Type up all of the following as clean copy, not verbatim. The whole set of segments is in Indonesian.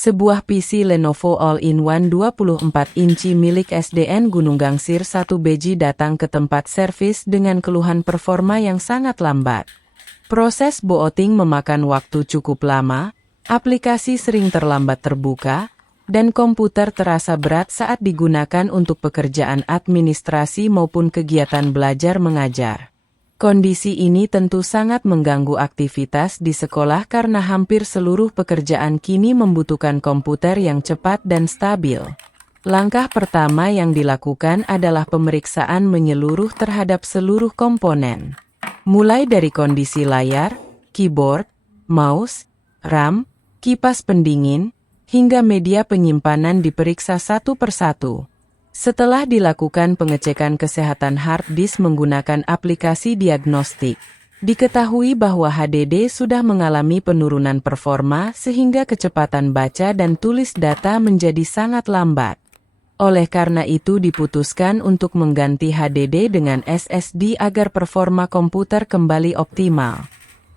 Sebuah PC Lenovo All-in-One 24 inci milik SDN Gunung Gangsir 1 Beji datang ke tempat servis dengan keluhan performa yang sangat lambat. Proses booting memakan waktu cukup lama, aplikasi sering terlambat terbuka, dan komputer terasa berat saat digunakan untuk pekerjaan administrasi maupun kegiatan belajar mengajar. Kondisi ini tentu sangat mengganggu aktivitas di sekolah karena hampir seluruh pekerjaan kini membutuhkan komputer yang cepat dan stabil. Langkah pertama yang dilakukan adalah pemeriksaan menyeluruh terhadap seluruh komponen. Mulai dari kondisi layar, keyboard, mouse, RAM, kipas pendingin, hingga media penyimpanan diperiksa satu persatu. Setelah dilakukan pengecekan kesehatan hard disk menggunakan aplikasi diagnostik, diketahui bahwa HDD sudah mengalami penurunan performa sehingga kecepatan baca dan tulis data menjadi sangat lambat. Oleh karena itu diputuskan untuk mengganti HDD dengan SSD agar performa komputer kembali optimal.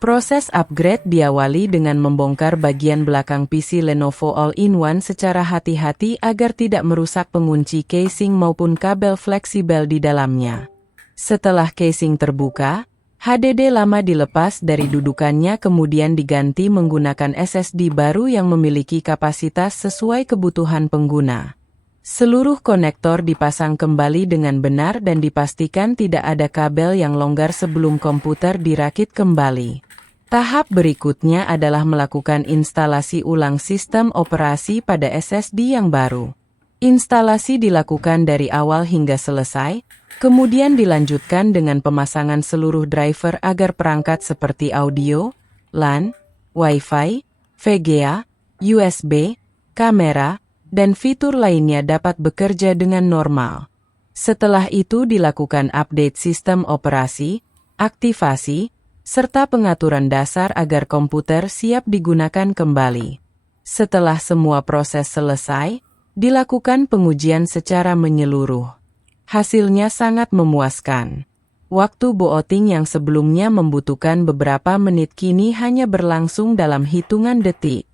Proses upgrade diawali dengan membongkar bagian belakang PC Lenovo All-in-One secara hati-hati agar tidak merusak pengunci casing maupun kabel fleksibel di dalamnya. Setelah casing terbuka, HDD lama dilepas dari dudukannya kemudian diganti menggunakan SSD baru yang memiliki kapasitas sesuai kebutuhan pengguna. Seluruh konektor dipasang kembali dengan benar dan dipastikan tidak ada kabel yang longgar sebelum komputer dirakit kembali. Tahap berikutnya adalah melakukan instalasi ulang sistem operasi pada SSD yang baru. Instalasi dilakukan dari awal hingga selesai, kemudian dilanjutkan dengan pemasangan seluruh driver agar perangkat seperti audio, LAN, Wi-Fi, VGA, USB, kamera, dan fitur lainnya dapat bekerja dengan normal. Setelah itu dilakukan update sistem operasi, aktivasi, serta pengaturan dasar agar komputer siap digunakan kembali. Setelah semua proses selesai, dilakukan pengujian secara menyeluruh. Hasilnya sangat memuaskan. Waktu booting yang sebelumnya membutuhkan beberapa menit kini hanya berlangsung dalam hitungan detik.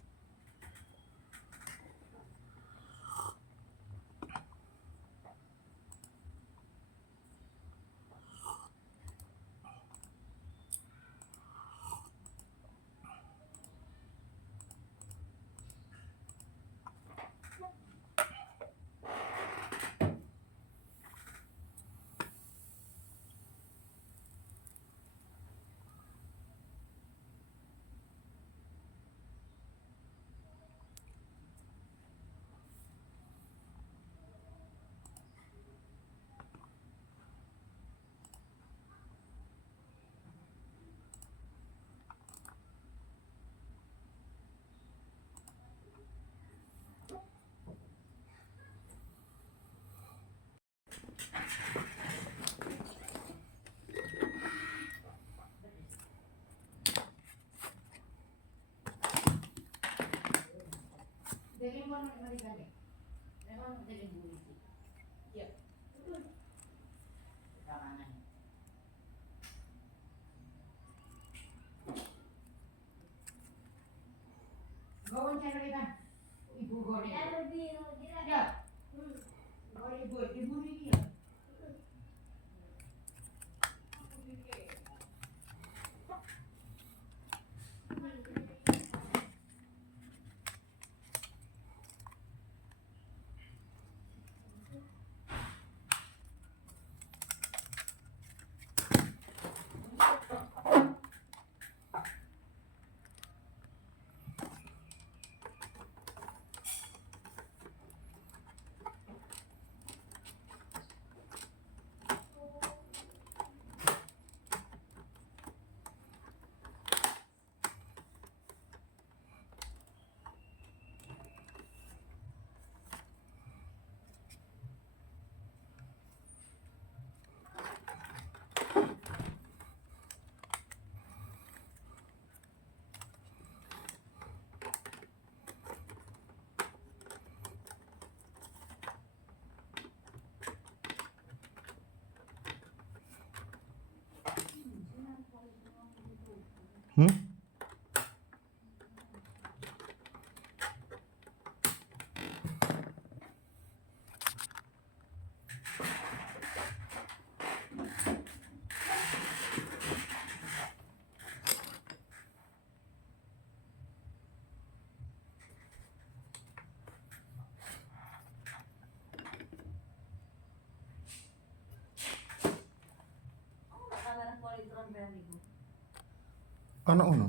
Ano uno?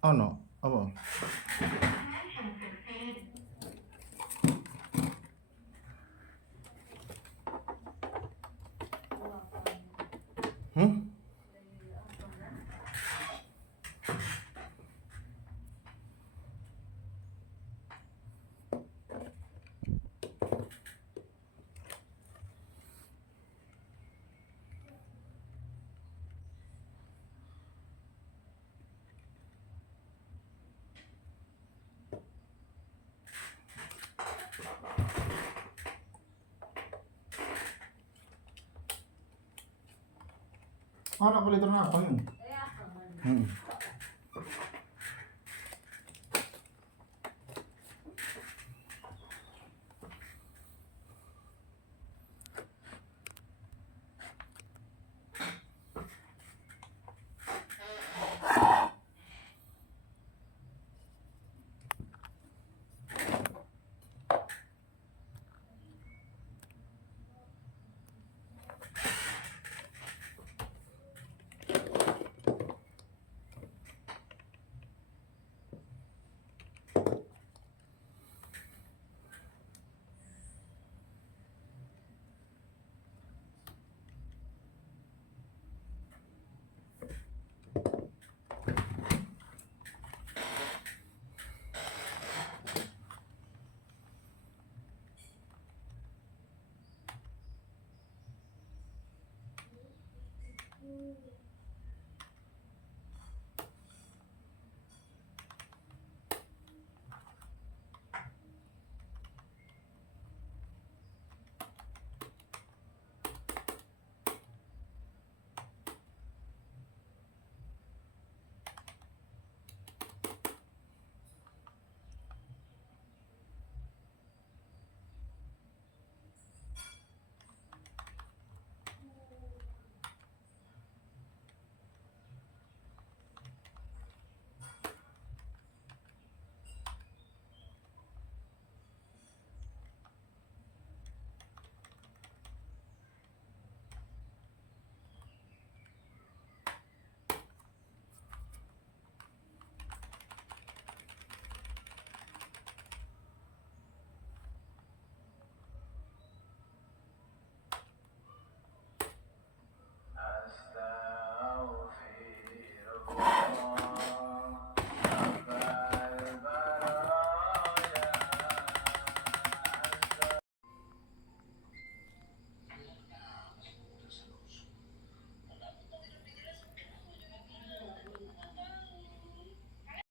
Ano? Apa? Hmm? Oh, nakulito na ako yun. Hmm.